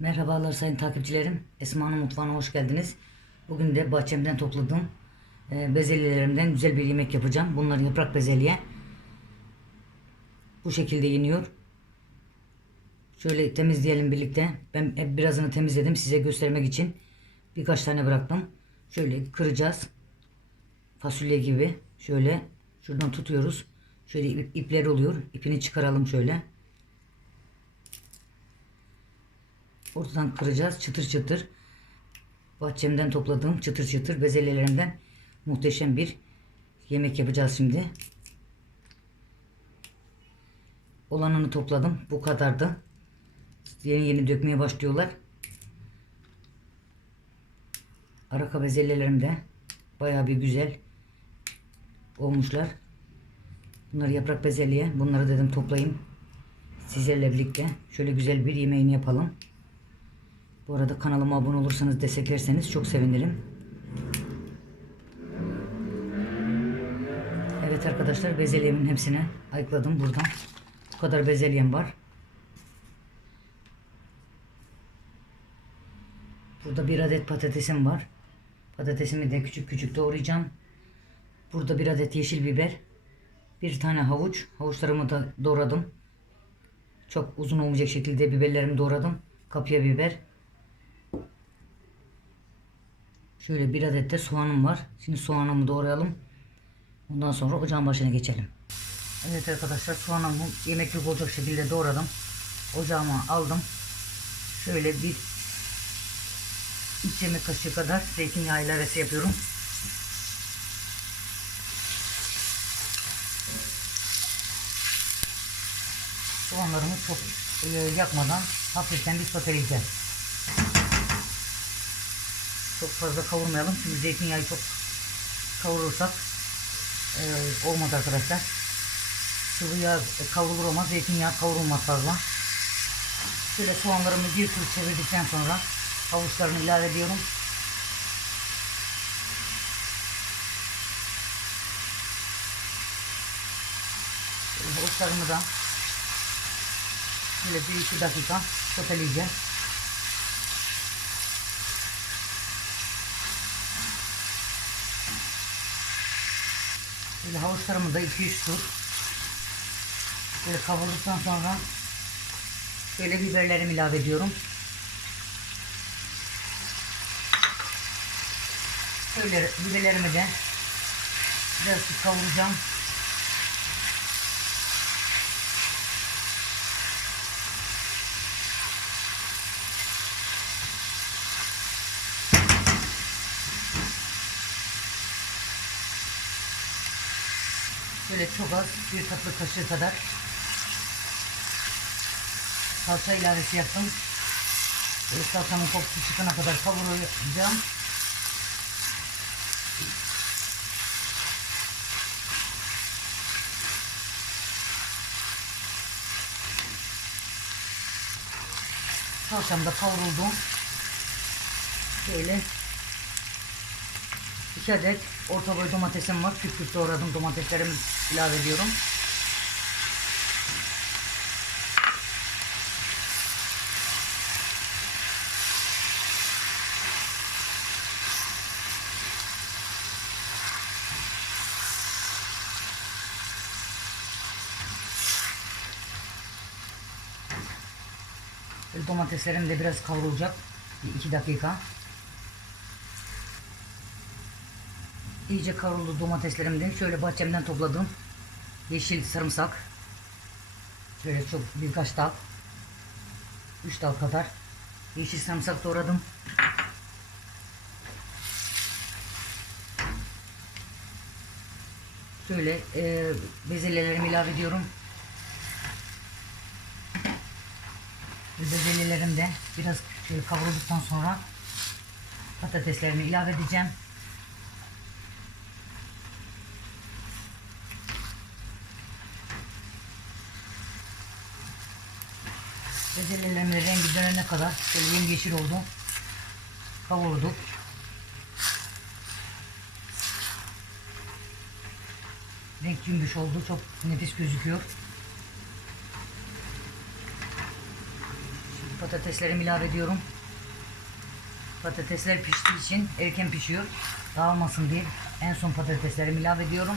Merhabalar sayın takipçilerim. Esma'nın mutfağına hoş geldiniz. Bugün de bahçemden topladığım e, bezelyelerimden güzel bir yemek yapacağım. Bunlar yaprak bezelye. Bu şekilde yeniyor. Şöyle temizleyelim birlikte. Ben birazını temizledim size göstermek için. Birkaç tane bıraktım. Şöyle kıracağız. Fasulye gibi. Şöyle şuradan tutuyoruz. Şöyle ip- ipler oluyor. İpini çıkaralım şöyle. Ortadan kıracağız çıtır çıtır. Bahçemden topladığım çıtır çıtır bezelyelerimden muhteşem bir yemek yapacağız şimdi. Olanını topladım. Bu kadardı. Yeni yeni dökmeye başlıyorlar. Araka bezelyelerim de bayağı bir güzel olmuşlar. Bunlar yaprak bezelye. Bunları dedim toplayayım. Sizlerle birlikte şöyle güzel bir yemeğini yapalım. Bu arada kanalıma abone olursanız desteklerseniz çok sevinirim. Evet arkadaşlar bezelyemin hepsini ayıkladım buradan. Bu kadar bezelyem var. Burada bir adet patatesim var. Patatesimi de küçük küçük doğrayacağım. Burada bir adet yeşil biber. Bir tane havuç. Havuçlarımı da doğradım. Çok uzun olmayacak şekilde biberlerimi doğradım. Kapya biber. Şöyle bir adet de soğanım var. Şimdi soğanımı doğrayalım. Ondan sonra ocağın başına geçelim. Evet arkadaşlar soğanımı yemeklik olacak şekilde doğradım. Ocağıma aldım. Şöyle bir 3 yemek kaşığı kadar zeytinyağı ilavesi yapıyorum. Soğanlarımı çok yakmadan hafiften bir soteleyeceğim. Çok fazla kavurmayalım çünkü zeytinyağı çok kavurursak e, olmadı arkadaşlar. Sıvı yağ kavrulur ama zeytinyağı kavrulmaz fazla. Şöyle soğanlarımı bir tur çevirdikten sonra havuçlarını ilave ediyorum. Havuçlarımı da şöyle bir iki dakika soteleyeceğim. Böyle havuçlarımı da 2-3 tur böyle kavurduktan sonra şöyle biberlerimi ilave ediyorum. Şöyle biberlerimi de biraz kavuracağım. Şöyle çok az bir tatlı kaşığı kadar salça ilavesi yaptım. Böyle salçamın kokusu çıkana kadar kavuracağım. Salçam da kavruldu. Şöyle iki adet orta boy domatesim var. Küp küp doğradım domateslerimi ilave ediyorum. Domateslerim de biraz kavrulacak. 2 dakika. İyice kavruldu domateslerimden. Şöyle bahçemden topladım. Yeşil sarımsak. Şöyle çok birkaç dal. 3 dal kadar. Yeşil sarımsak doğradım. Şöyle e, bezelyelerimi ilave ediyorum. Bezelyelerim de biraz şöyle kavrulduktan sonra patateslerimi ilave edeceğim. Bezelyelerimin rengi dönene kadar şöyle yemyeşil oldu. Kavurduk. Renk cümbüş oldu. Çok nefis gözüküyor. Patateslerimi ilave ediyorum. Patatesler piştiği için erken pişiyor. Dağılmasın diye en son patateslerimi ilave ediyorum.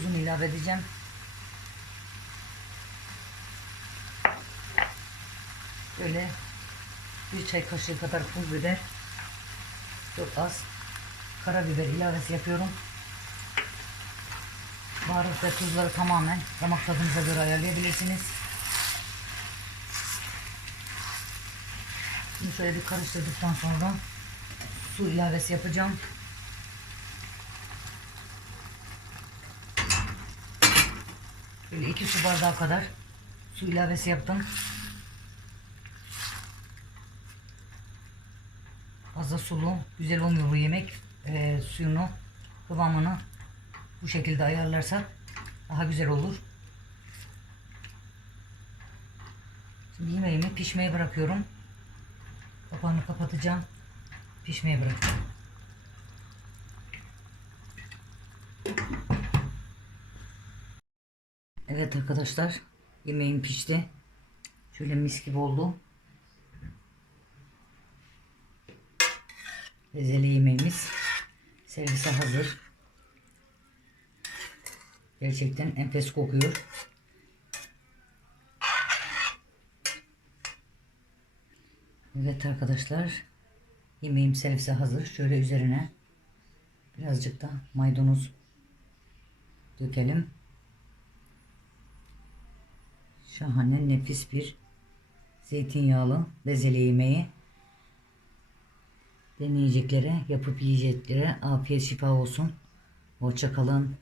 Tuzunu ilave edeceğim. Böyle bir çay kaşığı kadar pul biber. Çok az karabiber ilavesi yapıyorum. Baharat ve tuzları tamamen damak tadınıza göre ayarlayabilirsiniz. Şimdi şöyle bir karıştırdıktan sonra su ilavesi yapacağım. Böyle iki su bardağı kadar su ilavesi yaptım. Fazla sulu, güzel olmuyor bu yemek. Ee, suyunu, kıvamını bu şekilde ayarlarsak daha güzel olur. Şimdi yemeğimi pişmeye bırakıyorum. Kapağını kapatacağım. Pişmeye bırakacağım. Evet arkadaşlar yemeğim pişti. Şöyle mis gibi oldu. Bezeli yemeğimiz servise hazır. Gerçekten enfes kokuyor. Evet arkadaşlar yemeğim servise hazır. Şöyle üzerine birazcık da maydanoz dökelim. Şahane nefis bir zeytinyağlı bezeli yemeği. Deneyeceklere, yapıp yiyeceklere afiyet şifa olsun. Hoşça kalın.